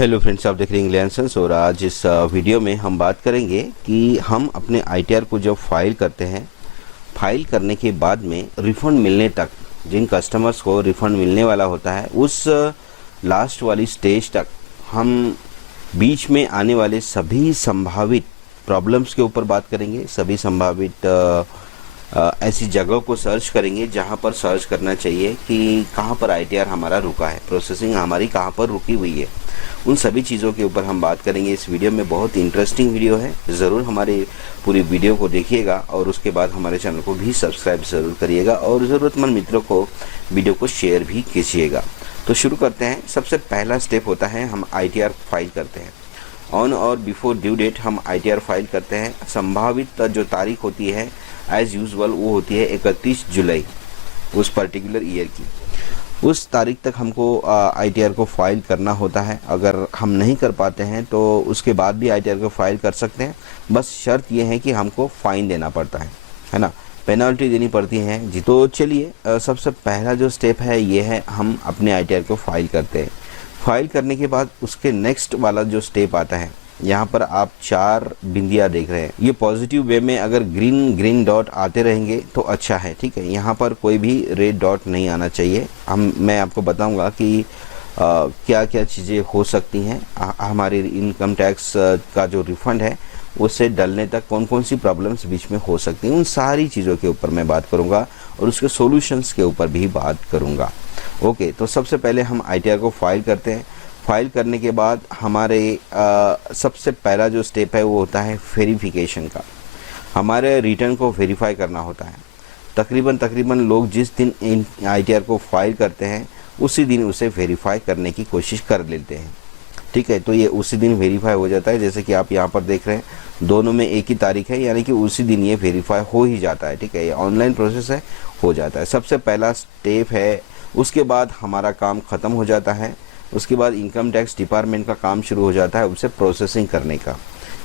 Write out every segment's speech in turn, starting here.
Hello friends, आप देख रहे हैं इंग्लैंड सेंस। और आज इस वीडियो में हम बात करेंगे कि हम अपने आईटीआर को जब फाइल करते हैं, फाइल करने के बाद में रिफ़ंड मिलने तक, जिन कस्टमर्स को रिफ़ंड मिलने वाला होता है, उस लास्ट वाली स्टेज तक हम बीच में आने वाले सभी संभावित प्रॉब्लम्स के ऊपर बात करेंगे। सभी संभावित ऐसी जगह को सर्च करेंगे जहां पर सर्च करना चाहिए कि कहां पर आईटीआर हमारा रुका है, प्रोसेसिंग हमारी कहां पर रुकी हुई है। उन सभी चीज़ों के ऊपर हम बात करेंगे इस वीडियो में। बहुत इंटरेस्टिंग वीडियो है, ज़रूर हमारे पूरी वीडियो को देखिएगा और उसके बाद हमारे चैनल को भी सब्सक्राइब ज़रूर करिएगा और ज़रूरतमंद मित्रों को वीडियो को शेयर भी कीजिएगा। तो शुरू करते हैं। सबसे पहला स्टेप होता है हम आईटीआर फाइल करते हैं। ऑन और बिफोर ड्यू डेट हम आईटीआर फाइल करते हैं। संभावित जो तारीख होती है एज़ यूजुअल वो होती है 31 जुलाई उस पर्टिकुलर ईयर की। उस तारीख तक हमको आईटीआर को फाइल करना होता है। अगर हम नहीं कर पाते हैं तो उसके बाद भी आईटीआर को फाइल कर सकते हैं। बस शर्त ये है कि हमको फ़ाइन देना पड़ता है ना, पेनल्टी देनी पड़ती है जी। तो चलिए, सबसे पहला जो स्टेप है ये है हम अपने आईटीआर को फाइल करते हैं। फाइल करने के बाद उसके नेक्स्ट वाला जो स्टेप आता है, यहाँ पर आप 4 बिंदियाँ देख रहे हैं। ये पॉजिटिव वे में अगर ग्रीन डॉट आते रहेंगे तो अच्छा है, ठीक है। यहाँ पर कोई भी रेड डॉट नहीं आना चाहिए। मैं आपको बताऊंगा कि क्या क्या चीज़ें हो सकती हैं। हमारे इनकम टैक्स का जो रिफ़ंड है उससे डलने तक कौन कौन सी प्रॉब्लम्स बीच में हो सकती हैं, उन सारी चीज़ों के ऊपर मैं बात करूँगा और उसके सॉल्यूशंस के ऊपर भी बात करूँगा। ओके, तो सबसे पहले हम आईटीआर को फाइल करते हैं। फाइल करने के बाद हमारे सबसे पहला जो स्टेप है वो होता है वेरिफिकेशन का। हमारे रिटर्न को वेरीफाई करना होता है। तकरीबन लोग जिस दिन आईटीआर को फाइल करते हैं उसी दिन उसे वेरीफाई करने की कोशिश कर लेते हैं, ठीक है। तो ये उसी दिन वेरीफाई हो जाता है। जैसे कि आप यहाँ पर देख रहे हैं, दोनों में एक ही तारीख है, यानी कि उसी दिन ये वेरीफाई हो ही जाता है, ठीक है। ये ऑनलाइन प्रोसेस है, हो जाता है। सबसे पहला स्टेप है। उसके बाद हमारा काम ख़त्म हो जाता है। उसके बाद इनकम टैक्स डिपार्टमेंट का काम शुरू हो जाता है उसे प्रोसेसिंग करने का।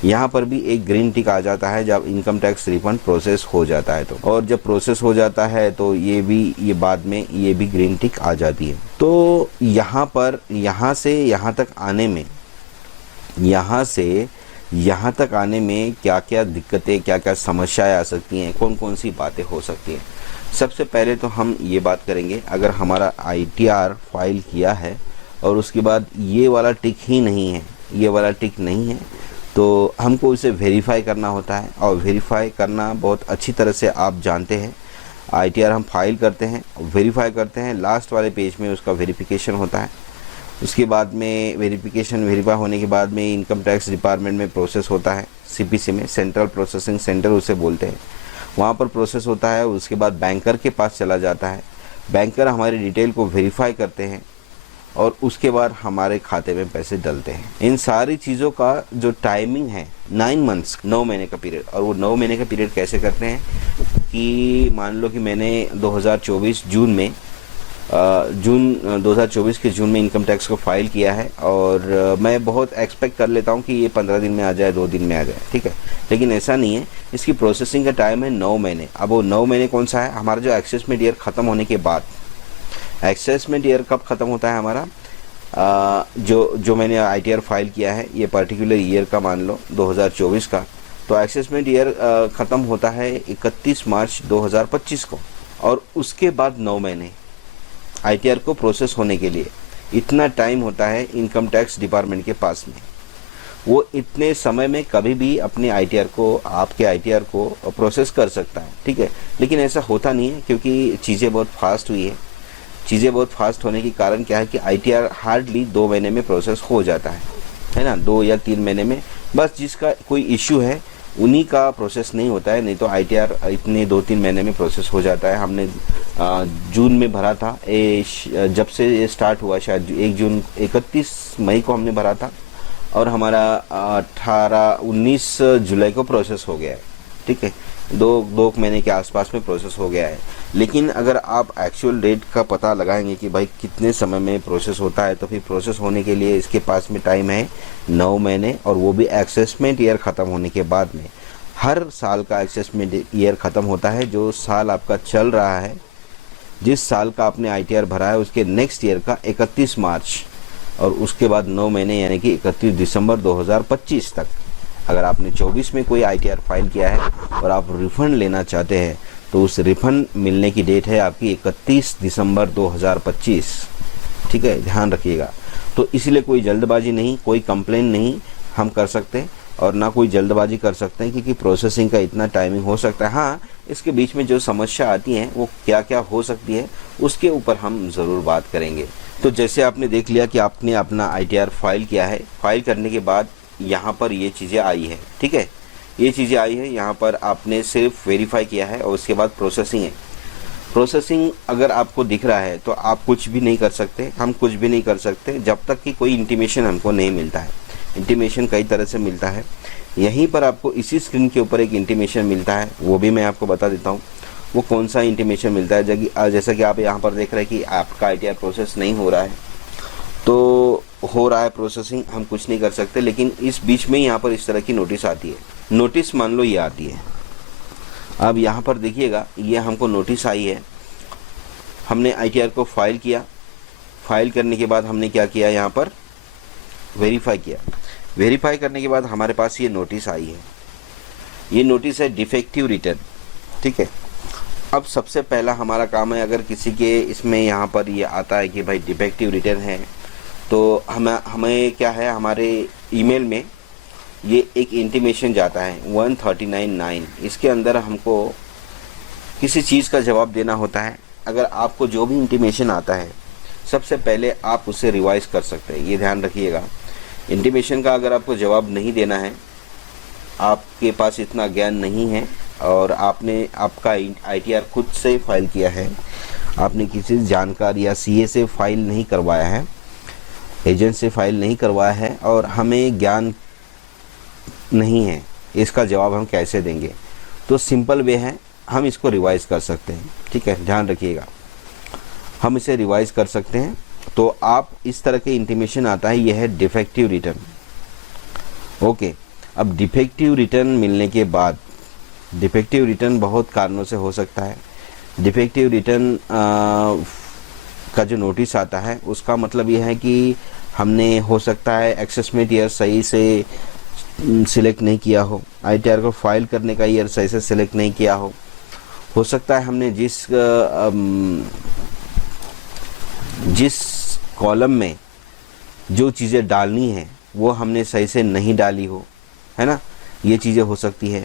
यहाँ पर भी एक ग्रीन टिक आ जाता है जब इनकम टैक्स रिफंड प्रोसेस हो जाता है तो, और जब प्रोसेस हो जाता है तो ये बाद में ये भी ग्रीन टिक आ जाती है। तो यहाँ से यहाँ तक आने में क्या क्या दिक्कतें, क्या क्या समस्याएं आ सकती हैं, कौन कौन सी बातें हो सकती हैं। सबसे पहले तो हम ये बात करेंगे, अगर हमारा आईटीआर फाइल किया है और उसके बाद ये वाला टिक ही नहीं है, ये वाला टिक नहीं है, तो हमको इसे वेरीफाई करना होता है। और वेरीफाई करना बहुत अच्छी तरह से आप जानते हैं। आईटीआर हम फाइल करते हैं, वेरीफाई करते हैं, लास्ट वाले पेज में उसका वेरिफिकेशन होता है। उसके बाद में वेरीफाई होने के बाद में इनकम टैक्स डिपार्टमेंट में प्रोसेस होता है, सीपीसी में, सेंट्रल प्रोसेसिंग सेंटर उसे बोलते हैं, वहाँ पर प्रोसेस होता है। उसके बाद बैंकर के पास चला जाता है। बैंकर हमारी डिटेल को वेरीफाई करते हैं और उसके बाद हमारे खाते में पैसे डलते हैं। इन सारी चीज़ों का जो टाइमिंग है 9 मंथ्स, 9 महीने का पीरियड। और वो 9 महीने का पीरियड कैसे करते हैं कि मान लो कि मैंने 2024 2024 के जून में इनकम टैक्स को फाइल किया है और मैं बहुत एक्सपेक्ट कर लेता हूँ कि ये 15 दिन में आ जाए, 2 दिन में आ जाए, ठीक है। लेकिन ऐसा नहीं है। इसकी प्रोसेसिंग का टाइम है 9 महीने। अब वो 9 महीने कौन सा है? हमारा जो असेसमेंट ईयर ख़त्म होने के बाद। असेसमेंट ईयर कब ख़त्म होता है हमारा? जो मैंने आईटीआर फाइल किया है ये पर्टिकुलर ईयर का मान लो 2024 का, तो असेसमेंट ईयर ख़त्म होता है 31 मार्च 2025 को। और उसके बाद 9 महीने आईटीआर को प्रोसेस होने के लिए इतना टाइम होता है इनकम टैक्स डिपार्टमेंट के पास में। वो इतने समय में कभी भी अपने आपके आईटीआर को प्रोसेस कर सकता है, ठीक है। लेकिन ऐसा होता नहीं है क्योंकि चीज़ें बहुत फास्ट हुई है। चीज़ें बहुत फास्ट होने के कारण क्या है कि आईटीआर हार्डली 2 महीने में प्रोसेस हो जाता है ना, 2 या 3 महीने में। बस जिसका कोई इश्यू है उन्हीं का प्रोसेस नहीं होता है, नहीं तो आईटीआर इतने 2-3 महीने में प्रोसेस हो जाता है। हमने जून में भरा था, जब से ये स्टार्ट हुआ शायद 31 मई को हमने भरा था और हमारा 19 जुलाई को प्रोसेस हो गया है, ठीक है। 2 महीने के आसपास में प्रोसेस हो गया है। लेकिन अगर आप एक्चुअल डेट का पता लगाएंगे कि भाई कितने समय में प्रोसेस होता है, तो फिर प्रोसेस होने के लिए इसके पास में टाइम है 9 महीने, और वो भी असेसमेंट ईयर ख़त्म होने के बाद में। हर साल का असेसमेंट ईयर ख़त्म होता है, जो साल आपका चल रहा है, जिस साल का आपने आईटीआर भरा है उसके नेक्स्ट ईयर का 31 मार्च और उसके बाद 9 महीने यानी कि 31 दिसंबर 2025 तक। अगर आपने 24 में कोई ITR फाइल किया है और आप रिफ़ंड लेना चाहते हैं तो उस रिफ़ंड मिलने की डेट है आपकी 31 दिसंबर 2025। ठीक है, ध्यान रखिएगा। तो इसलिए कोई जल्दबाजी नहीं, कोई कंप्लेन नहीं हम कर सकते और ना कोई जल्दबाजी कर सकते हैं, क्योंकि प्रोसेसिंग का इतना टाइमिंग हो सकता है। हाँ, इसके बीच में जो समस्या आती हैं वो क्या क्या हो सकती है उसके ऊपर हम ज़रूर बात करेंगे। तो जैसे आपने देख लिया कि आपने अपना ITR फाइल किया है, फाइल करने के बाद यहाँ पर ये चीज़ें आई है। ठीक है, ये चीज़ें आई है, यहाँ पर आपने सिर्फ वेरीफाई किया है और उसके बाद प्रोसेसिंग है। प्रोसेसिंग अगर आपको दिख रहा है तो आप कुछ भी नहीं कर सकते, हम कुछ भी नहीं कर सकते जब तक कि कोई इंटीमेशन हमको नहीं मिलता है। इंटीमेशन कई तरह से मिलता है, यहीं पर आपको इसी स्क्रीन के ऊपर एक इंटीमेशन मिलता है, वो भी मैं आपको बता देता हूँ वो कौन सा इंटीमेशन मिलता है। जैसा कि आप यहाँ पर देख रहे हैं कि आपका ITR प्रोसेस नहीं हो रहा है, तो हो रहा है प्रोसेसिंग, हम कुछ नहीं कर सकते। लेकिन इस बीच में यहाँ पर इस तरह की नोटिस आती है। नोटिस मान लो ये आती है, अब यहाँ पर देखिएगा ये हमको नोटिस आई है। हमने ITR को फाइल किया, फाइल करने के बाद हमने क्या किया, यहाँ पर वेरीफाई किया। वेरीफाई करने के बाद हमारे पास ये नोटिस आई है। ये नोटिस है डिफेक्टिव रिटर्न। ठीक है, अब सबसे पहला हमारा काम है, अगर किसी के इसमें यहाँ पर ये आता है कि भाई डिफेक्टिव रिटर्न है, तो हमें क्या है, हमारे ईमेल में ये एक इंटीमेशन जाता है 139.9। इसके अंदर हमको किसी चीज़ का जवाब देना होता है। अगर आपको जो भी इंटीमेशन आता है सबसे पहले आप उसे रिवाइज कर सकते हैं, ये ध्यान रखिएगा। इंटीमेशन का अगर आपको जवाब नहीं देना है, आपके पास इतना ज्ञान नहीं है और आपने आपका ITR खुद से फाइल किया है, आपने किसी जानकार या CA से फाइल नहीं करवाया है, एजेंट से फाइल नहीं करवाया है और हमें ज्ञान नहीं है, इसका जवाब हम कैसे देंगे? तो सिंपल वे है, हम इसको रिवाइज कर सकते हैं। ठीक है, ध्यान रखिएगा, हम इसे रिवाइज कर सकते हैं। तो आप इस तरह के इंटीमेशन आता है, यह है डिफेक्टिव रिटर्न। ओके, अब डिफेक्टिव रिटर्न मिलने के बाद, डिफेक्टिव रिटर्न बहुत कारणों से हो सकता है। डिफेक्टिव रिटर्न का जो नोटिस आता है उसका मतलब यह है कि हमने हो सकता है एक्सेसमेंट ईयर सही से सिलेक्ट नहीं किया हो, ITR को फाइल करने का ईयर सही से सिलेक्ट नहीं किया हो सकता है हमने जिस कॉलम में जो चीज़ें डालनी है वो हमने सही से नहीं डाली हो, है ना, ये चीज़ें हो सकती है।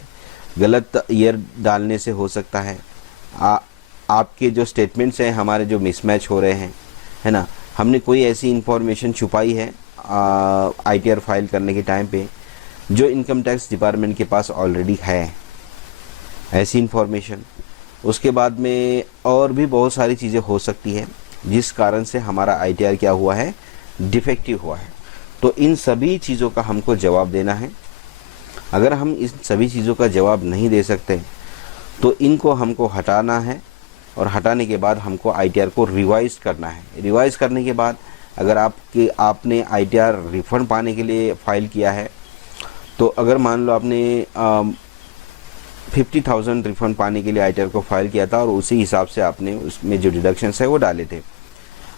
गलत ईयर डालने से हो सकता है। आपके जो स्टेटमेंट्स हैं हमारे जो मिसमैच हो रहे हैं, है ना, हमने कोई ऐसी इंफॉर्मेशन छुपाई है ITR फाइल करने के टाइम पे जो इनकम टैक्स डिपार्टमेंट के पास ऑलरेडी है, ऐसी इंफॉर्मेशन। उसके बाद में और भी बहुत सारी चीज़ें हो सकती है जिस कारण से हमारा ITR क्या हुआ है, डिफेक्टिव हुआ है। तो इन सभी चीज़ों का हमको जवाब देना है। अगर हम इन सभी चीज़ों का जवाब नहीं दे सकते तो इनको हमको हटाना है और हटाने के बाद हमको ITR को रिवाइज करना है। रिवाइज करने के बाद अगर आपने ITR रिफ़ंड पाने के लिए फ़ाइल किया है, तो अगर मान लो आपने 50,000 रिफ़ंड पाने के लिए ITR को फाइल किया था और उसी हिसाब से आपने उसमें जो डिडक्शंस है वो डाले थे।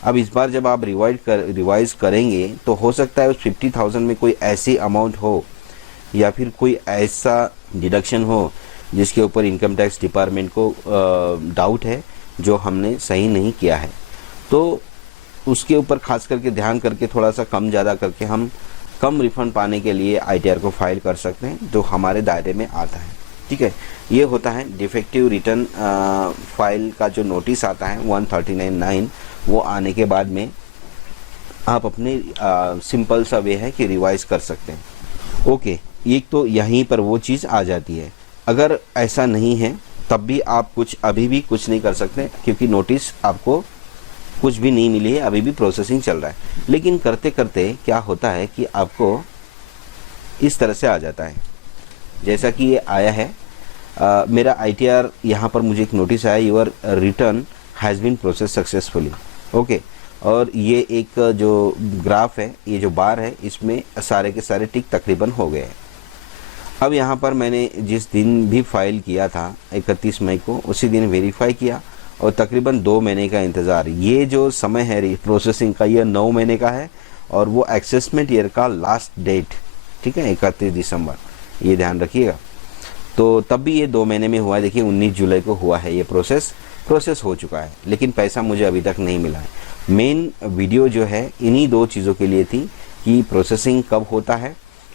अब इस बार जब आप रिवाइज करेंगे तो हो सकता है उस 50,000 में कोई ऐसी अमाउंट हो या फिर कोई ऐसा डिडक्शन हो जिसके ऊपर इनकम टैक्स डिपार्टमेंट को डाउट है, जो हमने सही नहीं किया है। तो उसके ऊपर खास करके ध्यान करके थोड़ा सा कम ज़्यादा करके हम कम रिफ़ंड पाने के लिए ITR को फाइल कर सकते हैं, जो हमारे दायरे में आता है। ठीक है, ये होता है डिफेक्टिव रिटर्न फाइल का जो नोटिस आता है 139.9, वो आने के बाद में आप अपने सिंपल सा वे है कि रिवाइज कर सकते हैं। ओके, एक तो यहीं पर वो चीज़ आ जाती है। अगर ऐसा नहीं है तब भी आप अभी भी कुछ नहीं कर सकते, क्योंकि नोटिस आपको कुछ भी नहीं मिली है, अभी भी प्रोसेसिंग चल रहा है। लेकिन करते करते क्या होता है कि आपको इस तरह से आ जाता है, जैसा कि ये आया है। मेरा ITR यहाँ पर मुझे एक नोटिस आया, your return has been process successfully. Okay, और ये एक जो ग्राफ है, ये जो बार है, इसमें सारे के सारे टिक तकरीबन हो गए हैं। अब यहाँ पर मैंने जिस दिन भी फाइल किया था 31 मई को, उसी दिन वेरीफाई किया और तकरीबन 2 महीने का इंतज़ार। ये जो समय है प्रोसेसिंग का, ये 9 महीने का है और वो असेसमेंट ईयर का लास्ट डेट, ठीक है, 31 दिसंबर, ये ध्यान रखिएगा। तो तब भी ये 2 महीने में हुआ है। देखिए 19 जुलाई को हुआ है, ये प्रोसेस हो चुका है, लेकिन पैसा मुझे अभी तक नहीं मिला है। मेन वीडियो जो है इन्हीं 2 चीज़ों के लिए थी कि प्रोसेसिंग कब होता है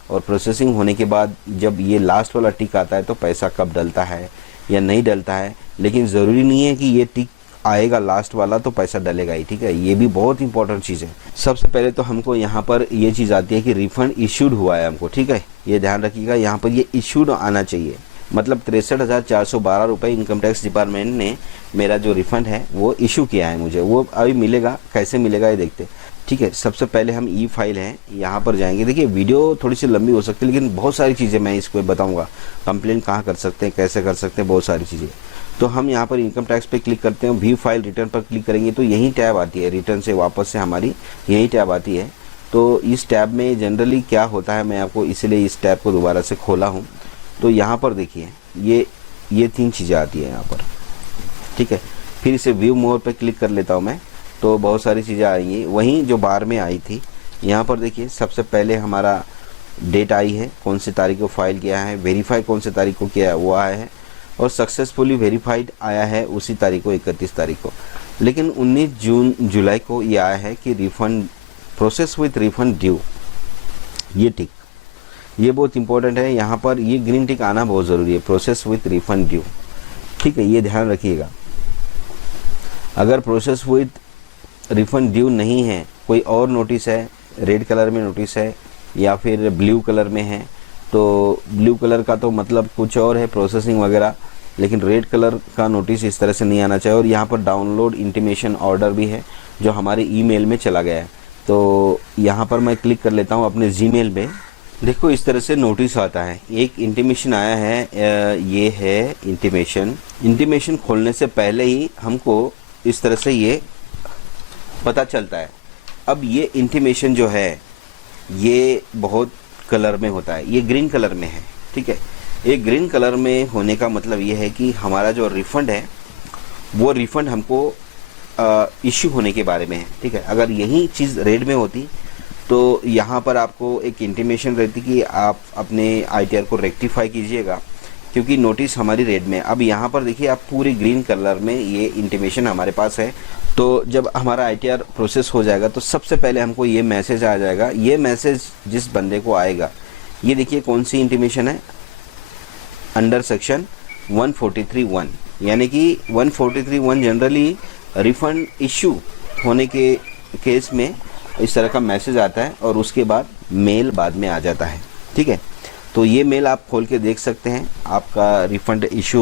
और प्रोसेसिंग होने के बाद जब ये लास्ट वाला टिक आता है तो पैसा कब डलता है या नहीं डलता है। लेकिन ज़रूरी नहीं है कि ये टिक आएगा लास्ट वाला तो पैसा डलेगा ही, ठीक है, ये भी बहुत इंपॉर्टेंट चीज़ है। सबसे पहले तो हमको यहाँ पर ये चीज़ आती है कि रिफंड इशूड हुआ है हमको, ठीक है, ये ध्यान रखिएगा, यहाँ पर ये इशूड आना चाहिए। मतलब 63,412 रुपये इनकम टैक्स डिपार्टमेंट ने मेरा जो रिफंड है वो इशू किया है मुझे। वो अभी मिलेगा, कैसे मिलेगा ये देखते, ठीक है। सबसे पहले हम ई फाइल है यहाँ पर जाएंगे। देखिए वीडियो थोड़ी सी लंबी हो सकती है, लेकिन बहुत सारी चीज़ें मैं इसको बताऊँगा, कंप्लेंट कहाँ कर सकते हैं, कैसे कर सकते हैं, बहुत सारी चीज़ें। तो हम यहाँ पर इनकम टैक्स पे क्लिक करते हैं, व्यू फाइल रिटर्न पर क्लिक करेंगे तो यही टैब आती है, रिटर्न से वापस से हमारी यही टैब आती है। तो इस टैब में जनरली क्या होता है, मैं आपको इसलिए इस टैब को दोबारा से खोला हूँ। तो यहाँ पर देखिए ये 3 चीज़ें आती है यहाँ पर, ठीक है। फिर इसे व्यू मोर पे क्लिक कर लेता हूँ मैं, तो बहुत सारी चीज़ें आएंगी वहीं जो बार में आई थी। यहाँ पर देखिए सबसे पहले हमारा डेट आई है, कौन सी तारीख को फाइल किया है, वेरीफाई कौन सी तारीख को किया है वो आया है, और सक्सेसफुली वेरीफाइड आया है उसी तारीख को, 31 तारीख को। लेकिन 19 जुलाई को ये आया है कि refund process with refund due, ये टिक, ये बहुत इंपॉर्टेंट है। यहाँ पर ये ग्रीन टिक आना बहुत ज़रूरी है, प्रोसेस विथ रिफंड ड्यू, ठीक है, ये ध्यान रखिएगा। अगर प्रोसेस विथ रिफंड ड्यू नहीं है, कोई और नोटिस है, रेड कलर में नोटिस है या फिर ब्लू कलर में है, तो ब्लू कलर का तो मतलब कुछ और है प्रोसेसिंग वगैरह, लेकिन रेड कलर का नोटिस इस तरह से नहीं आना चाहिए। और यहाँ पर डाउनलोड इंटीमेशन ऑर्डर भी है जो हमारे ईमेल में चला गया है। तो यहाँ पर मैं क्लिक कर लेता हूँ अपने जीमेल में। देखो इस तरह से नोटिस आता है, एक इंटीमेशन आया है, ये है इंटीमेशन खोलने से पहले ही हमको इस तरह से ये पता चलता है। अब ये इंटीमेशन जो है ये बहुत कलर में होता है, ये ग्रीन कलर में है, ठीक है। ये ग्रीन कलर में होने का मतलब ये है कि हमारा जो रिफंड है वो रिफंड हमको इश्यू होने के बारे में है, ठीक है। अगर यही चीज़ रेड में होती तो यहाँ पर आपको एक इंटीमेशन रहती कि आप अपने ITR को रेक्टिफाई कीजिएगा, क्योंकि नोटिस हमारी रेड में। अब यहाँ पर देखिए आप पूरी ग्रीन कलर में ये इंटीमेशन हमारे पास है। तो जब हमारा ITR प्रोसेस हो जाएगा तो सबसे पहले हमको ये मैसेज आ जाएगा। ये मैसेज जिस बंदे को आएगा, ये देखिए कौन सी इंटीमेशन है, अंडर सेक्शन 143(1), यानी कि 143(1) जनरली रिफंड इशू होने के केस में इस तरह का मैसेज आता है और उसके बाद मेल बाद में आ जाता है, ठीक है। तो ये मेल आप खोल के देख सकते हैं, आपका रिफंड इशू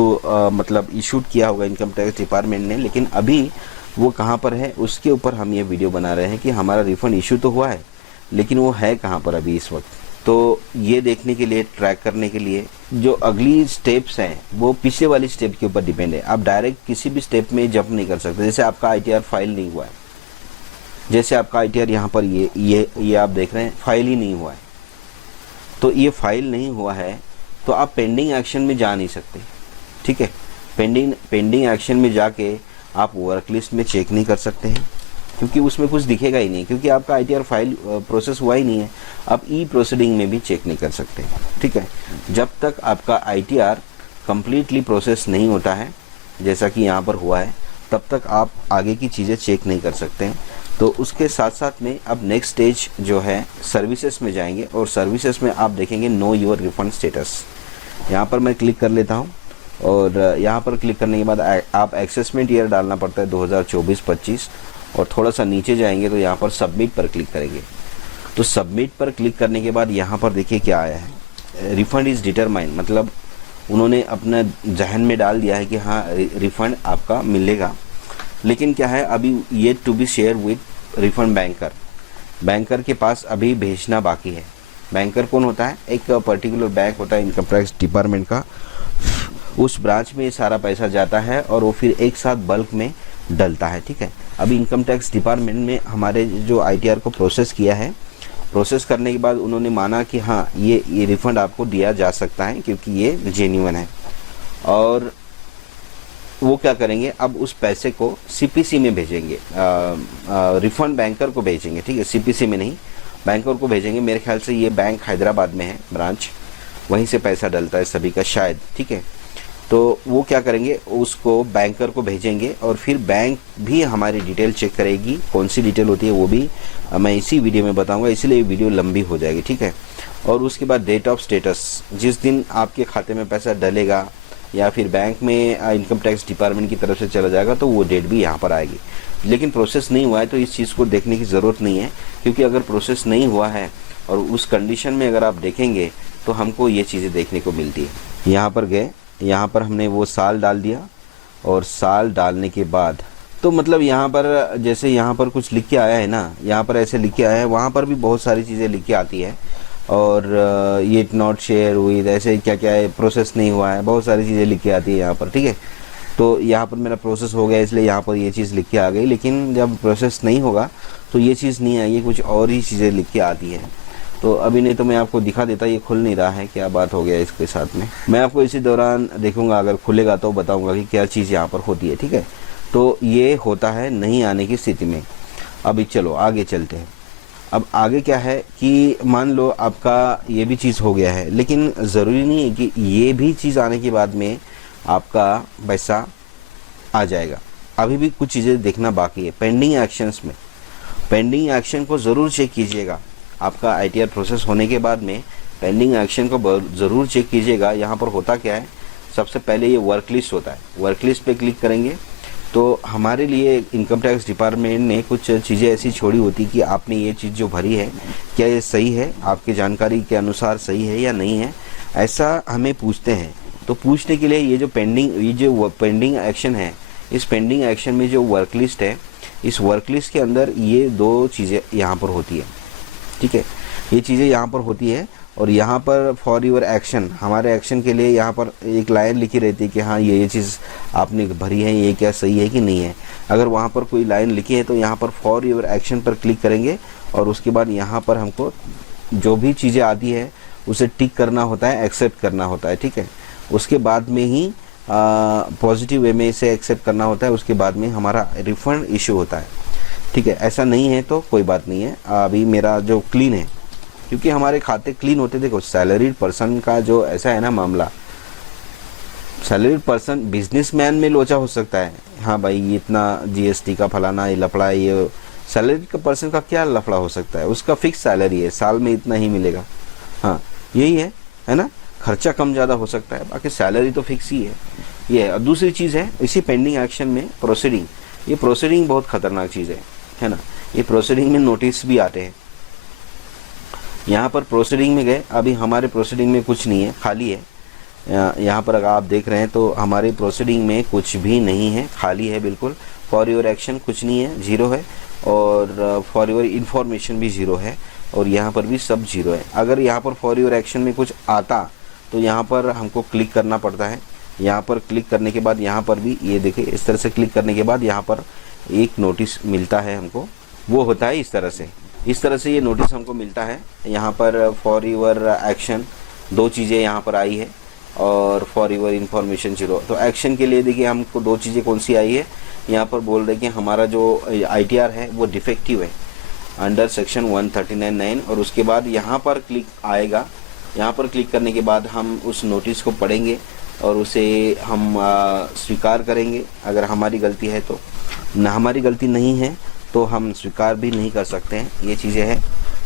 मतलब इशूड किया होगा इनकम टैक्स डिपार्टमेंट ने, लेकिन अभी वो कहाँ पर है उसके ऊपर हम ये वीडियो बना रहे हैं कि हमारा रिफंड इशू तो हुआ है लेकिन वो है कहाँ पर अभी इस वक्त। तो ये देखने के लिए, ट्रैक करने के लिए जो अगली स्टेप्स हैं वो पिछले वाली स्टेप के ऊपर डिपेंड है। आप डायरेक्ट किसी भी स्टेप में जंप नहीं कर सकते। जैसे आपका ITR फाइल नहीं हुआ है, जैसे आपका ITR यहाँ पर ये आप देख रहे हैं फाइल ही नहीं हुआ है, तो ये फाइल नहीं हुआ है तो आप पेंडिंग एक्शन में जा नहीं सकते, ठीक है। पेंडिंग एक्शन में जाके आप वर्क लिस्ट में चेक नहीं कर सकते हैं, क्योंकि उसमें कुछ दिखेगा ही नहीं, क्योंकि आपका ITR फाइल प्रोसेस हुआ ही नहीं है। आप ई प्रोसीडिंग में भी चेक नहीं कर सकते, ठीक है। जब तक आपका ITR कम्प्लीटली प्रोसेस नहीं होता है जैसा कि यहाँ पर हुआ है, तब तक आप आगे की चीज़ें चेक नहीं कर सकते हैं। तो उसके साथ साथ में अब नेक्स्ट स्टेज जो है सर्विसेज में जाएंगे, और सर्विसेज में आप देखेंगे नो योर रिफंड स्टेटस। यहाँ पर मैं क्लिक कर लेता हूँ, और यहाँ पर क्लिक करने के बाद आप असेसमेंट ईयर डालना पड़ता है 2024-25, और थोड़ा सा नीचे जाएंगे तो यहाँ पर सबमिट पर क्लिक करेंगे। तो सबमिट पर क्लिक करने के बाद यहाँ पर देखिए क्या आया है, रिफंड इज़ डिटरमाइन, मतलब उन्होंने अपना जहन में डाल दिया है कि हाँ रिफंड आपका मिलेगा। लेकिन क्या है, अभी ये to be share with refund banker के पास अभी भेजना बाकी है। बैंकर कौन होता है, एक पर्टिकुलर बैंक होता है इनकम टैक्स डिपार्टमेंट का, उस ब्रांच में सारा पैसा जाता है और वो फिर एक साथ बल्क में डलता है, ठीक है। अभी इनकम टैक्स डिपार्टमेंट में हमारे जो ITR को प्रोसेस किया है, प्रोसेस करने के बाद उन्होंने माना कि हाँ ये रिफंड आपको दिया जा सकता है क्योंकि ये जेन्युइन है। और वो क्या करेंगे, अब उस पैसे को CPC में भेजेंगे, रिफंड बैंकर को भेजेंगे, ठीक है, CPC में नहीं, बैंकर को भेजेंगे। मेरे ख्याल से ये बैंक हैदराबाद में है ब्रांच, वहीं से पैसा डलता है सभी का शायद, ठीक है। तो वो क्या करेंगे, उसको बैंकर को भेजेंगे और फिर बैंक भी हमारी डिटेल चेक करेगी। कौन सी डिटेल होती है वो भी मैं इसी वीडियो में बताऊंगा, इसलिए वीडियो लंबी हो जाएगी, ठीक है। और उसके बाद डेट ऑफ स्टेटस, जिस दिन आपके खाते में पैसा डलेगा या फिर बैंक में इनकम टैक्स डिपार्टमेंट की तरफ से चला जाएगा तो वो डेट भी यहाँ पर आएगी। लेकिन प्रोसेस नहीं हुआ है तो इस चीज़ को देखने की ज़रूरत नहीं है, क्योंकि अगर प्रोसेस नहीं हुआ है और उस कंडीशन में अगर आप देखेंगे तो हमको ये चीज़ें देखने को मिलती है। यहाँ पर गए, यहाँ पर हमने वो साल डाल दिया और साल डालने के बाद तो मतलब यहाँ पर जैसे यहाँ पर कुछ लिख के आया है ना, यहाँ पर ऐसे लिख के आया है, वहाँ पर भी बहुत सारी चीज़ें लिख के आती है। और ये नॉट शेयर हुई, ऐसे क्या क्या है, प्रोसेस नहीं हुआ है, बहुत सारी चीज़ें लिख के आती है यहाँ पर, ठीक है। तो यहाँ पर मेरा प्रोसेस हो गया इसलिए यहाँ पर ये चीज़ लिख के आ गई, लेकिन जब प्रोसेस नहीं होगा तो ये चीज़ नहीं आएगी, कुछ और ही चीज़ें लिख के आती है। तो अभी नहीं तो मैं आपको दिखा देता, ये खुल नहीं रहा है, क्या बात हो गया इसके साथ में। मैं आपको इसी दौरान देखूंगा, अगर खुलेगा तो बताऊंगा कि क्या चीज़ यहाँ पर होती है, ठीक है। तो ये होता है नहीं आने की स्थिति में। अभी चलो आगे चलते हैं। अब आगे क्या है कि मान लो आपका ये भी चीज़ हो गया है, लेकिन ज़रूरी नहीं है कि ये भी चीज़ आने के बाद में आपका पैसा आ जाएगा। अभी भी कुछ चीज़ें देखना बाकी है पेंडिंग एक्शंस में। पेंडिंग एक्शन को ज़रूर चेक कीजिएगा। आपका ITR प्रोसेस होने के बाद में पेंडिंग एक्शन को ज़रूर चेक कीजिएगा। यहाँ पर होता क्या है, सबसे पहले ये वर्क लिस्ट होता है। वर्क लिस्ट पे क्लिक करेंगे तो हमारे लिए इनकम टैक्स डिपार्टमेंट ने कुछ चीज़ें ऐसी छोड़ी होती कि आपने ये चीज़ जो भरी है क्या ये सही है, आपकी जानकारी के अनुसार सही है या नहीं है, ऐसा हमें पूछते हैं। तो पूछने के लिए ये जो पेंडिंग एक्शन है, इस पेंडिंग एक्शन में जो वर्क लिस्ट है, इस वर्क लिस्ट के अंदर ये दो चीज़ें यहाँ पर होती है, ठीक है। ये चीज़ें यहाँ पर होती है और यहाँ पर फॉर योर एक्शन, हमारे एक्शन के लिए यहाँ पर एक लाइन लिखी रहती है कि हाँ ये चीज़ आपने भरी है, ये क्या सही है कि नहीं है। अगर वहाँ पर कोई लाइन लिखी है तो यहाँ पर फॉर योर एक्शन पर क्लिक करेंगे और उसके बाद यहाँ पर हमको जो भी चीज़ें आती है उसे टिक करना होता है, एक्सेप्ट करना होता है, ठीक है। उसके बाद में ही पॉजिटिव वे में इसे एक्सेप्ट करना होता है, उसके बाद में हमारा रिफंड इशू होता है, ठीक है। ऐसा नहीं है तो कोई बात नहीं है। अभी मेरा जो क्लीन है, क्योंकि हमारे खाते क्लीन होते, देखो सैलरीड पर्सन का जो ऐसा है ना मामला, सैलरीड पर्सन बिजनेसमैन में लोचा हो सकता है, हाँ भाई ये इतना GST का फलाना ये लफड़ा, ये सैलरीड का पर्सन का क्या लफड़ा हो सकता है, उसका फिक्स सैलरी है, साल में इतना ही मिलेगा, हाँ यही है ना। खर्चा कम ज़्यादा हो सकता है, बाकी सैलरी तो फिक्स ही है ये है। और दूसरी चीज़ है इसी पेंडिंग एक्शन में प्रोसीडिंग। ये प्रोसीडिंग बहुत खतरनाक चीज़ है ना। ये प्रोसीडिंग में नोटिस भी आते हैं। यहाँ पर प्रोसीडिंग में गए, अभी हमारे प्रोसीडिंग में कुछ नहीं है, खाली है। यहाँ पर अगर आप देख रहे हैं तो हमारे प्रोसीडिंग में कुछ भी नहीं है, खाली है बिल्कुल। फॉर योर एक्शन कुछ नहीं है, जीरो है। और फॉर योर इन्फॉर्मेशन भी जीरो है और यहाँ पर भी सब जीरो है। अगर यहाँ पर फॉर योर एक्शन में कुछ आता तो यहाँ पर हमको क्लिक करना पड़ता है। यहाँ पर क्लिक करने के बाद यहाँ पर भी ये देखिए, इस तरह से क्लिक करने के बाद यहाँ पर एक नोटिस मिलता है हमको, वो होता है इस तरह से ये नोटिस हमको मिलता है। यहाँ पर फॉर योर एक्शन दो चीज़ें यहाँ पर आई है और फॉर योर इन्फॉर्मेशन जीरो। तो एक्शन के लिए देखिए हमको दो चीज़ें कौन सी आई है, यहाँ पर बोल रहे कि हमारा जो ITR है वो डिफेक्टिव है अंडर सेक्शन 139(9) और उसके बाद यहाँ पर क्लिक आएगा। यहाँ पर क्लिक करने के बाद हम उस नोटिस को पढ़ेंगे और उसे हम स्वीकार करेंगे अगर हमारी गलती है तो। ना हमारी गलती नहीं है तो हम स्वीकार भी नहीं कर सकते हैं, ये चीज़ें हैं।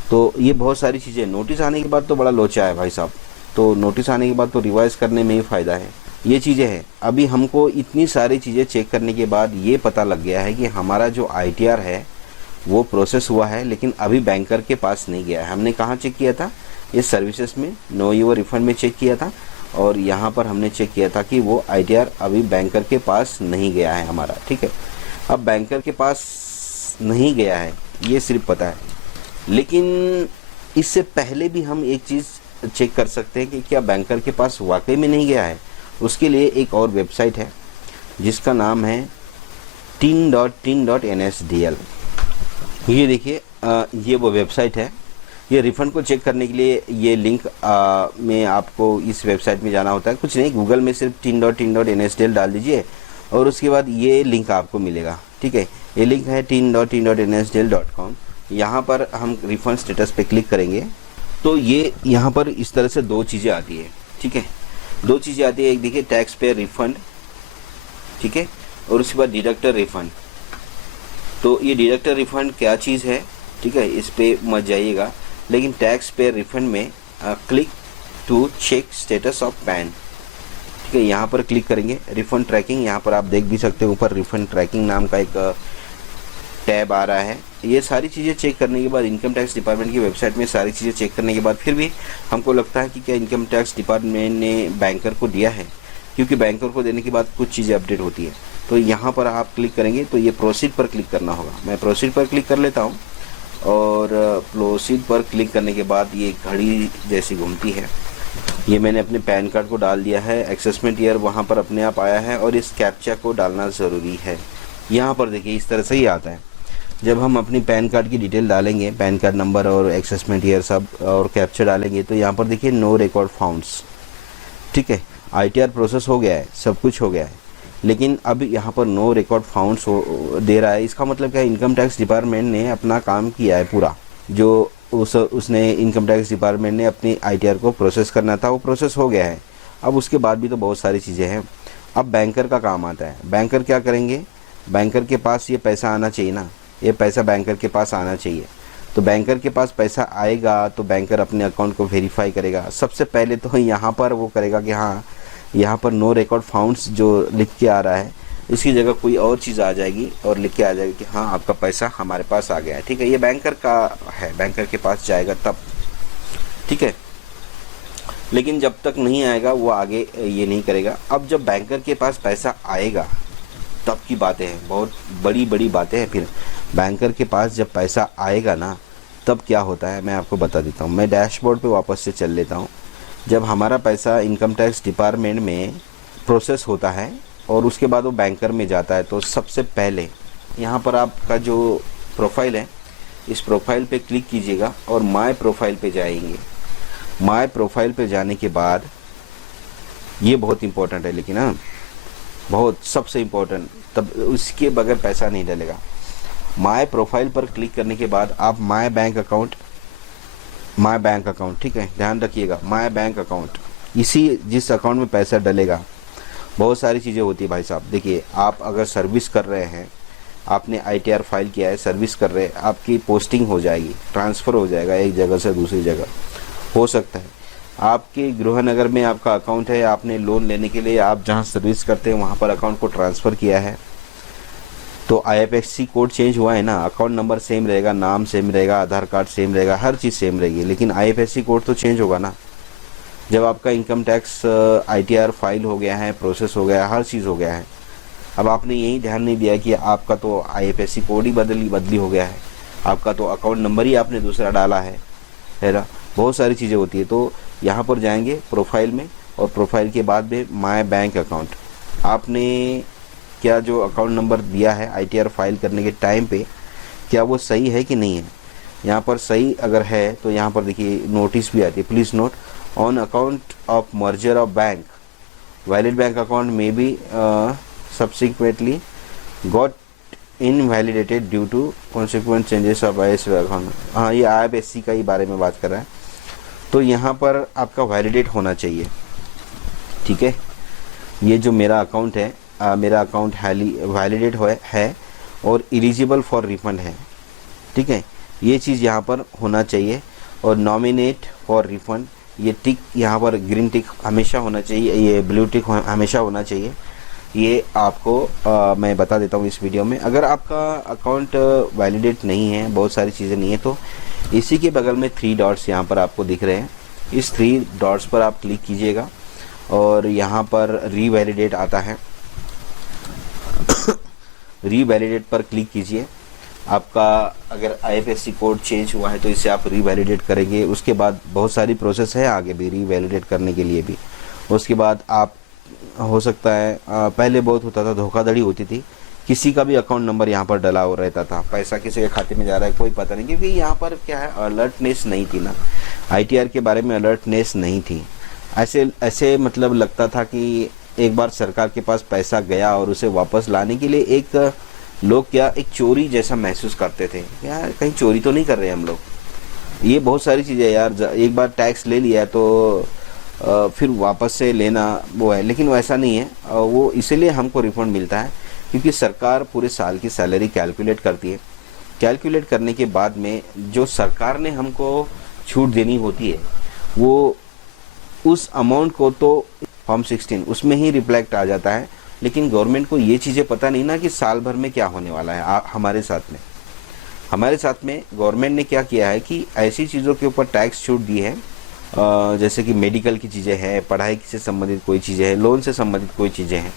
तो ये बहुत सारी चीज़ें, नोटिस आने के बाद तो बड़ा लोचा है भाई साहब। तो नोटिस आने के बाद तो रिवाइज़ करने में ही फ़ायदा है, ये चीज़ें हैं। अभी हमको इतनी सारी चीज़ें चेक करने के बाद ये पता लग गया है कि हमारा जो ITR है वो प्रोसेस हुआ है, लेकिन अभी बैंकर के पास नहीं गया है। हमने कहाँ चेक किया था, ये सर्विसेज में नो योर रिफंड में चेक किया था और यहाँ पर हमने चेक किया था कि वो ITR अभी बैंकर के पास नहीं गया है हमारा, ठीक है। अब बैंकर के पास नहीं गया है ये सिर्फ पता है, लेकिन इससे पहले भी हम एक चीज़ चेक कर सकते हैं कि क्या बैंकर के पास वाकई में नहीं गया है। उसके लिए एक और वेबसाइट है जिसका नाम है tin.nsdl। ये देखिए ये वो वेबसाइट है। ये रिफ़ंड को चेक करने के लिए ये लिंक में आपको इस वेबसाइट में जाना होता है। कुछ नहीं, गूगल में सिर्फ tin.nsdl डाल दीजिए और उसके बाद ये लिंक आपको मिलेगा, ठीक है। ये लिंक है tin.nsdl.com। यहाँ पर हम रिफंड स्टेटस पे क्लिक करेंगे तो ये यहाँ पर इस तरह से दो चीज़ें आती है, ठीक है, दो चीज़ें आती है। एक देखिए टैक्स पे रिफंड, ठीक है, और उसके बाद डिडक्टर रिफंड। तो ये डिडक्टर रिफंड क्या चीज़ है, ठीक है, इस पे मत जाइएगा, लेकिन टैक्स पे रिफंड में click to check status of PAN, ठीक है, यहाँ पर क्लिक करेंगे। रिफंड ट्रैकिंग, यहाँ पर आप देख भी सकते हैं ऊपर रिफंड ट्रैकिंग नाम का एक टैब आ रहा है। ये सारी चीज़ें चेक करने के बाद इनकम टैक्स डिपार्टमेंट की वेबसाइट में सारी चीज़ें चेक करने के बाद फिर भी हमको लगता है कि क्या इनकम टैक्स डिपार्टमेंट ने बैंकर को दिया है, क्योंकि बैंकर को देने के बाद कुछ चीज़ें अपडेट होती है। तो यहाँ पर आप क्लिक करेंगे तो ये प्रोसीड पर क्लिक करना होगा। मैं प्रोसीड पर क्लिक कर लेता हूँ और प्रोसीड पर क्लिक करने के बाद ये घड़ी जैसी घूमती है। ये मैंने अपने पैन कार्ड को डाल दिया है, असेसमेंट ईयर वहाँ पर अपने आप आया है और इस कैप्चा को डालना ज़रूरी है। यहाँ पर देखिए इस तरह से ही आता है। जब हम अपनी पैन कार्ड की डिटेल डालेंगे, पैन कार्ड नंबर और असेसमेंट ईयर सब और कैप्चा डालेंगे तो यहाँ पर देखिए नो रिकॉर्ड फाउंड्स, ठीक है, ITR प्रोसेस हो गया है, सब कुछ हो गया है, लेकिन अब यहाँ पर नो रिकॉर्ड फाउंड्स दे रहा है। इसका मतलब क्या है, इनकम टैक्स डिपार्टमेंट ने अपना काम किया है पूरा। जो उसने इनकम टैक्स डिपार्टमेंट ने अपनी ITR को प्रोसेस करना था वो प्रोसेस हो गया है। अब उसके बाद भी तो बहुत सारी चीज़ें हैं। अब बैंकर का काम आता है। बैंकर क्या करेंगे, बैंकर के पास ये पैसा आना चाहिए ना, ये पैसा बैंकर के पास आना चाहिए। तो बैंकर के पास पैसा आएगा तो बैंकर अपने अकाउंट को वेरीफाई करेगा। सबसे पहले तो यहाँ पर वो करेगा कि हाँ यहाँ पर नो रिकॉर्ड फाउंड्स जो लिख के आ रहा है इसकी जगह कोई और चीज़ आ जाएगी और लिख के आ जाएगी कि हाँ आपका पैसा हमारे पास आ गया है, ठीक है। ये बैंकर का है, बैंकर के पास जाएगा तब, ठीक है। लेकिन जब तक नहीं आएगा वो आगे ये नहीं करेगा। अब जब बैंकर के पास पैसा आएगा तब की बातें हैं, बहुत बड़ी बड़ी बातें हैं। फिर बैंकर के पास जब पैसा आएगा ना तब क्या होता है मैं आपको बता देता हूँ। मैं डैशबोर्ड पे वापस से चल लेता हूँ। जब हमारा पैसा इनकम टैक्स डिपार्टमेंट में प्रोसेस होता है और उसके बाद वो बैंकर में जाता है तो सबसे पहले यहाँ पर आपका जो प्रोफाइल है इस प्रोफाइल पे क्लिक कीजिएगा और माय प्रोफाइल पे जाएंगे। माय प्रोफाइल पे जाने के बाद ये बहुत इम्पोर्टेंट है, लेकिन हाँ बहुत सबसे इम्पोर्टेंट, तब उसके बगैर पैसा नहीं डलेगा। माय प्रोफाइल पर क्लिक करने के बाद आप माय बैंक अकाउंट, ठीक है, ध्यान रखिएगा, माय बैंक अकाउंट, इसी जिस अकाउंट में पैसा डलेगा। बहुत सारी चीज़ें होती है भाई साहब। देखिए आप अगर सर्विस कर रहे हैं, आपने ITR फाइल किया है, सर्विस कर रहे हैं, आपकी पोस्टिंग हो जाएगी, ट्रांसफ़र हो जाएगा एक जगह से दूसरी जगह। हो सकता है आपके गृहनगर में आपका अकाउंट है, आपने लोन लेने के लिए आप जहां सर्विस करते हैं वहां पर अकाउंट को ट्रांसफ़र किया है तो IFSC कोड चेंज हुआ है ना, अकाउंट नंबर सेम रहेगा, नाम सेम रहेगा, आधार कार्ड सेम रहेगा, हर चीज़ सेम रहेगी, लेकिन IFSC कोड तो चेंज होगा ना। जब आपका इनकम टैक्स ITR फाइल हो गया है, प्रोसेस हो गया है, हर चीज़ हो गया है, अब आपने यही ध्यान नहीं दिया कि आपका तो IFSC कोड ही बदली हो गया है, आपका तो अकाउंट नंबर ही आपने दूसरा डाला है ना। बहुत सारी चीज़ें होती है। तो यहाँ पर जाएंगे प्रोफाइल में और प्रोफाइल के बाद में माय बैंक अकाउंट, आपने क्या जो अकाउंट नंबर दिया है ITR फाइल करने के टाइम पे क्या वो सही है कि नहीं है। यहाँ पर सही अगर है तो यहाँ पर देखिए नोटिस भी आती है, please note on account of merger of bank valid bank account में be subsequently got invalidated due to consequent changes of IFSC account. हाँ ये IFSC का ही बारे में बात कर रहा है। तो यहाँ पर आपका वैलिडेट होना चाहिए, ठीक है। ये जो मेरा अकाउंट है मेरा अकाउंट वैलिडेट है और एलिजिबल फॉर रिफंड है, ठीक है। ये चीज़ यहाँ पर होना चाहिए। और नॉमिनेट फॉर रिफंड ये टिक यहाँ पर ग्रीन टिक हमेशा होना चाहिए, ये ब्लू टिक हमेशा होना चाहिए। ये आपको मैं बता देता हूँ इस वीडियो में। अगर आपका अकाउंट वैलिडेट नहीं है, बहुत सारी चीज़ें नहीं है, तो इसी के बगल में 3 डॉट्स यहाँ पर आपको दिख रहे हैं, इस 3 डॉट्स पर आप क्लिक कीजिएगा और यहाँ पर रीवैलिडेट आता है रीवैलिडेट पर क्लिक कीजिए। आपका अगर IFSC कोड चेंज हुआ है तो इसे आप रीवैलिडेट करेंगे। उसके बाद बहुत सारी प्रोसेस है आगे भी रीवैलिडेट करने के लिए भी। उसके बाद आप हो सकता है पहले बहुत होता था, धोखाधड़ी होती थी, किसी का भी अकाउंट नंबर यहाँ पर डला हो रहता था, पैसा किसी के खाते में जा रहा है कोई पता नहीं, क्योंकि यहाँ पर क्या है अलर्टनेस नहीं थी ना, ITR के बारे में अलर्टनेस नहीं थी। ऐसे मतलब लगता था कि एक बार सरकार के पास पैसा गया और उसे वापस लाने के लिए एक लोग क्या एक चोरी जैसा महसूस करते थे, यार कहीं चोरी तो नहीं कर रहे हम लोग। ये बहुत सारी चीज़ें यार, एक बार टैक्स ले लिया तो फिर वापस से लेना वो है, लेकिन वैसा नहीं है। वो इसीलिए हमको रिफंड मिलता है क्योंकि सरकार पूरे साल की सैलरी कैलकुलेट करती है। कैलकुलेट करने के बाद में जो सरकार ने हमको छूट देनी होती है वो उस अमाउंट को तो फॉर्म 16 उसमें ही रिफ्लेक्ट आ जाता है। लेकिन गवर्नमेंट को ये चीज़ें पता नहीं ना कि साल भर में क्या होने वाला है। हमारे साथ में गवर्नमेंट ने क्या किया है कि ऐसी चीज़ों के ऊपर टैक्स छूट दी है, जैसे कि मेडिकल की चीज़ें हैं, पढ़ाई से संबंधित कोई चीज़ें हैं, लोन से संबंधित कोई चीज़ें हैं।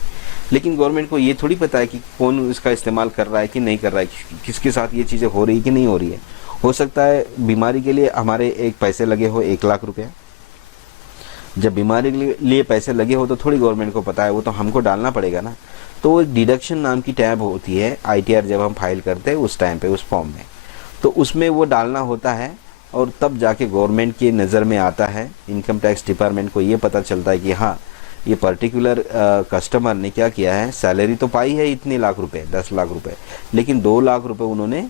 लेकिन गवर्नमेंट को ये थोड़ी पता है कि कौन इसका इस्तेमाल कर रहा है कि नहीं कर रहा है, किसके साथ ये चीज़ें हो रही है कि नहीं हो रही है। हो सकता है बीमारी के लिए हमारे एक पैसे लगे हो 1 लाख रुपया। जब बीमारी के लिए पैसे लगे हो तो थोड़ी गवर्नमेंट को पता है, वो तो हमको डालना पड़ेगा ना। तो वो डिडक्शन नाम की टैब होती है ITR, जब हम फाइल करते हैं उस टाइम पे उस फॉर्म में, तो उसमें वो डालना होता है और तब जाके गवर्नमेंट की नज़र में आता है। इनकम टैक्स डिपार्टमेंट को ये पता चलता है कि हाँ ये पर्टिकुलर कस्टमर ने क्या किया है, सैलरी तो पाई है इतने लाख रुपए 10 लाख रुपए, लेकिन 2 लाख रुपए उन्होंने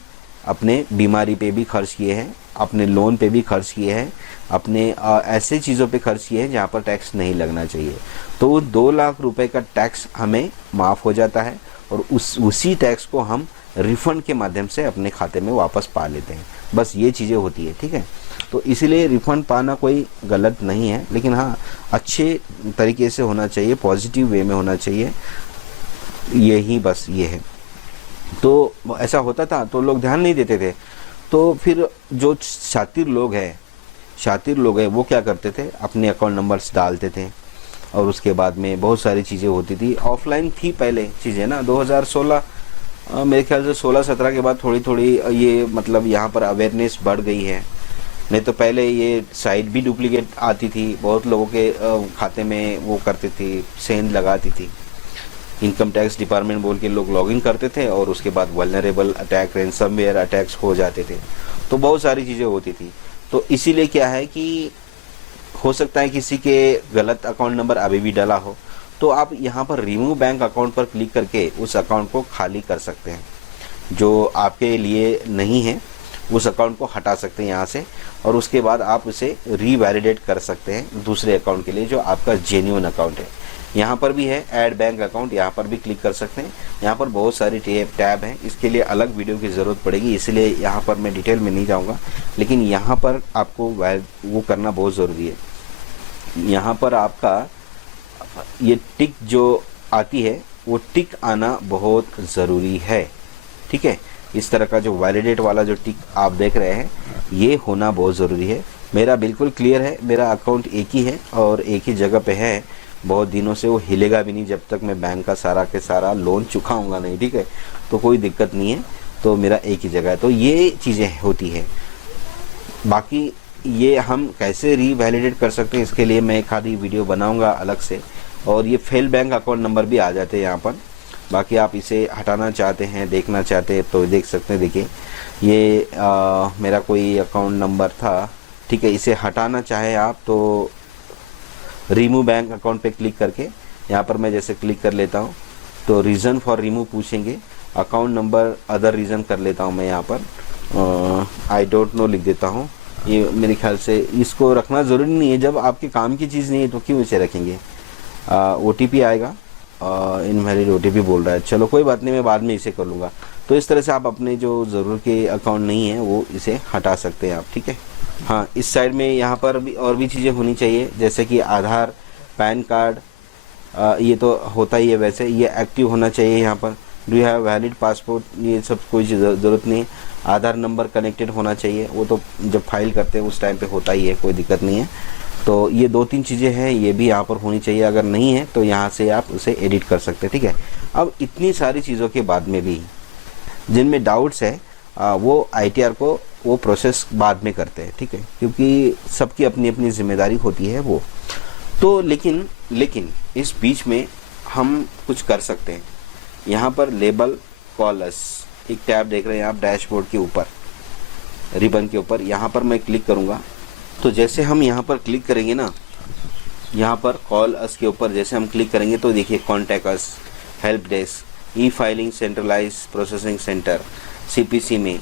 अपने बीमारी पे भी खर्च किए हैं, अपने लोन पे भी खर्च किए हैं, अपने ऐसे चीज़ों पे खर्च किए हैं जहाँ पर टैक्स नहीं लगना चाहिए। तो वो 2 लाख रुपए का टैक्स हमें माफ़ हो जाता है और उसी टैक्स को हम रिफ़ंड के माध्यम से अपने खाते में वापस पा लेते हैं। बस ये चीज़ें होती है, ठीक है। तो इसीलिए रिफ़ंड पाना कोई गलत नहीं है, लेकिन हाँ अच्छे तरीके से होना चाहिए, पॉजिटिव वे में होना चाहिए, यही बस ये है। तो ऐसा होता था तो लोग ध्यान नहीं देते थे। तो फिर जो शातिर लोग हैं वो क्या करते थे, अपने अकाउंट नंबर्स डालते थे और उसके बाद में बहुत सारी चीज़ें होती थी। ऑफलाइन थी पहले चीज़ें ना, 2016 मेरे ख्याल से 16-17 के बाद थोड़ी थोड़ी ये मतलब यहाँ पर अवेयरनेस बढ़ गई है। नहीं तो पहले ये साइट भी डुप्लीकेट आती थी, बहुत लोगों के खाते में वो करती थी, सेंध लगाती थी। इनकम टैक्स डिपार्टमेंट बोल के लोग लॉगिन करते थे और उसके बाद वल्नरेबल अटैक, रैंसमवेयर अटैक्स हो जाते थे। तो बहुत सारी चीज़ें होती थी। तो इसीलिए क्या है कि हो सकता है किसी के गलत अकाउंट नंबर अभी भी डाला हो, तो आप यहाँ पर रिमूव बैंक अकाउंट पर क्लिक करके उस अकाउंट को खाली कर सकते हैं। जो आपके लिए नहीं है उस अकाउंट को हटा सकते हैं यहाँ से, और उसके बाद आप उसे रीवैलिडेट कर सकते हैं दूसरे अकाउंट के लिए जो आपका जेन्युइन अकाउंट है। यहाँ पर भी है ऐड बैंक अकाउंट, यहाँ पर भी क्लिक कर सकते हैं। यहाँ पर बहुत सारी टैब हैं, इसके लिए अलग वीडियो की ज़रूरत पड़ेगी, इसलिए यहाँ पर मैं डिटेल में नहीं जाऊँगा। लेकिन यहाँ पर आपको वो करना बहुत ज़रूरी है। यहाँ पर आपका ये टिक जो आती है वो टिक आना बहुत ज़रूरी है, ठीक है। इस तरह का जो वैलिडेट वाला जो टिक आप देख रहे हैं ये होना बहुत ज़रूरी है। मेरा बिल्कुल क्लियर है, मेरा अकाउंट एक ही है और एक ही जगह पे है, बहुत दिनों से वो हिलेगा भी नहीं जब तक मैं बैंक का सारा के सारा लोन चुकाऊंगा नहीं, ठीक है। तो कोई दिक्कत नहीं है, तो मेरा एक ही जगह है। तो ये चीज़ें होती है। बाकी ये हम कैसे रीवैलिडेट कर सकते हैं इसके लिए मैं एक आधी वीडियो बनाऊंगा अलग से। और ये फेल बैंक अकाउंट नंबर भी आ जाते हैं यहाँ पर। बाकी आप इसे हटाना चाहते हैं, देखना चाहते हैं तो देख सकते हैं। देखिए ये मेरा कोई अकाउंट नंबर था, ठीक है। इसे हटाना चाहे आप तो रिमूव बैंक अकाउंट पे क्लिक करके यहाँ पर मैं जैसे क्लिक कर लेता हूँ तो रीज़न फॉर रिमूव पूछेंगे, अकाउंट नंबर अदर रीज़न कर लेता हूँ मैं यहाँ पर आई डोंट नो लिख देता हूँ। ये मेरे ख्याल से इसको रखना ज़रूरी नहीं है, जब आपके काम की चीज़ नहीं है तो क्यों इसे रखेंगे। OTP आएगा, इनवैलिड OTP बोल रहा है, चलो कोई बात नहीं, मैं बाद में इसे कर लूँगा। तो इस तरह से आप अपने जो ज़रूरत के अकाउंट नहीं है वो इसे हटा सकते हैं आप, ठीक है। हाँ, इस साइड में यहाँ पर भी और भी चीज़ें होनी चाहिए, जैसे कि आधार, पैन कार्ड, ये तो होता ही है वैसे, ये एक्टिव होना चाहिए। यहाँ पर do you have valid passport, ये सब कोई ज़रूरत नहीं है। आधार नंबर कनेक्टेड होना चाहिए, वो तो जब फाइल करते हैं उस टाइम पे होता ही है, कोई दिक्कत नहीं है। तो ये 2-3 चीज़ें हैं, ये भी यहाँ पर होनी चाहिए। अगर नहीं है तो यहाँ से आप उसे एडिट कर सकते हैं, ठीक है। अब इतनी सारी चीज़ों के बाद में भी जिनमें डाउट्स है वो ITR को वो प्रोसेस बाद में करते हैं, ठीक है, क्योंकि सबकी अपनी अपनी जिम्मेदारी होती है वो तो। लेकिन इस बीच में हम कुछ कर सकते हैं। यहाँ पर लेबल कॉल अस एक टैब देख रहे हैं आप डैशबोर्ड के ऊपर, रिबन के ऊपर, यहाँ पर मैं क्लिक करूँगा तो जैसे हम यहाँ पर क्लिक करेंगे ना, यहाँ पर कॉल अस के ऊपर जैसे हम क्लिक करेंगे तो देखिए contact us, help desk, e filing centralise processing centre CPC में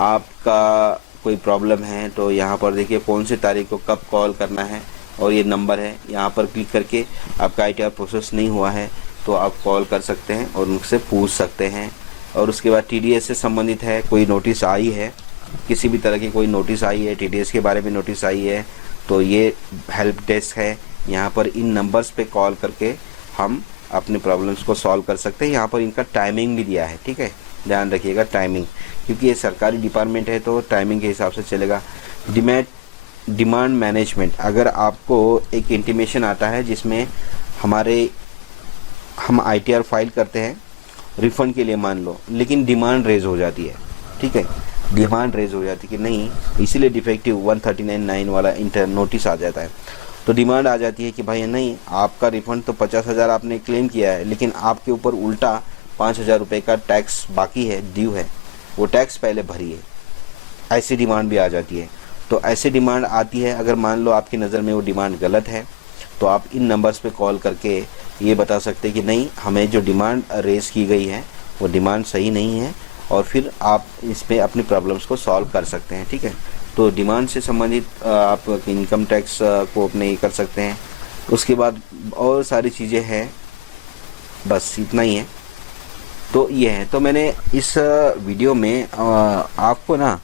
आपका कोई प्रॉब्लम है तो यहाँ पर देखिए कौन सी तारीख को कब कॉल करना है और ये नंबर है, यहाँ पर क्लिक करके आपका ITR प्रोसेस नहीं हुआ है तो आप कॉल कर सकते हैं और उनसे पूछ सकते हैं। और उसके बाद TDS से संबंधित है, कोई नोटिस आई है, किसी भी तरह की कोई नोटिस आई है, TDS के बारे में नोटिस आई है तो ये हेल्प डेस्क है, यहाँ पर इन नंबर्स पे कॉल करके हम अपने प्रॉब्लम्स को सॉल्व कर सकते हैं। यहाँ पर इनका टाइमिंग भी दिया है, ठीक है, ध्यान रखिएगा टाइमिंग, क्योंकि ये सरकारी डिपार्टमेंट है तो टाइमिंग के हिसाब से चलेगा। डिमांड मैनेजमेंट, अगर आपको एक इंटीमेशन आता है जिसमें हम ITR फाइल करते हैं रिफ़ंड के लिए मान लो, लेकिन डिमांड रेज हो जाती है, ठीक है, डिमांड रेज हो जाती है कि नहीं, इसीलिए डिफेक्टिव 139(9) वाला इंटर नोटिस आ जाता है। तो डिमांड आ जाती है कि भाई नहीं, आपका रिफ़ंड तो 50,000 आपने क्लेम किया है, लेकिन आपके ऊपर उल्टा 5,000 रुपये का टैक्स बाकी है, ड्यू है, वो टैक्स पहले भरिए। ऐसी डिमांड भी आ जाती है। तो ऐसी डिमांड आती है, अगर मान लो आपकी नज़र में वो डिमांड गलत है तो आप इन नंबर्स पे कॉल करके ये बता सकते हैं कि नहीं, हमें जो डिमांड रेज़ की गई है वो डिमांड सही नहीं है, और फिर आप इस पर अपनी प्रॉब्लम्स को सॉल्व कर सकते हैं, ठीक है। तो डिमांड से संबंधित आप इनकम टैक्स को अपने ये कर सकते हैं। उसके बाद और सारी चीज़ें हैं, बस इतना ही है। तो ये है, तो मैंने इस वीडियो में आपको ना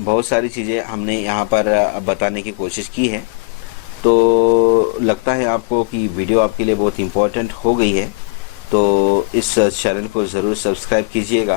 बहुत सारी चीज़ें हमने यहाँ पर बताने की कोशिश की है। तो लगता है आपको कि वीडियो आपके लिए बहुत इम्पोर्टेंट हो गई है, तो इस चैनल को ज़रूर सब्सक्राइब कीजिएगा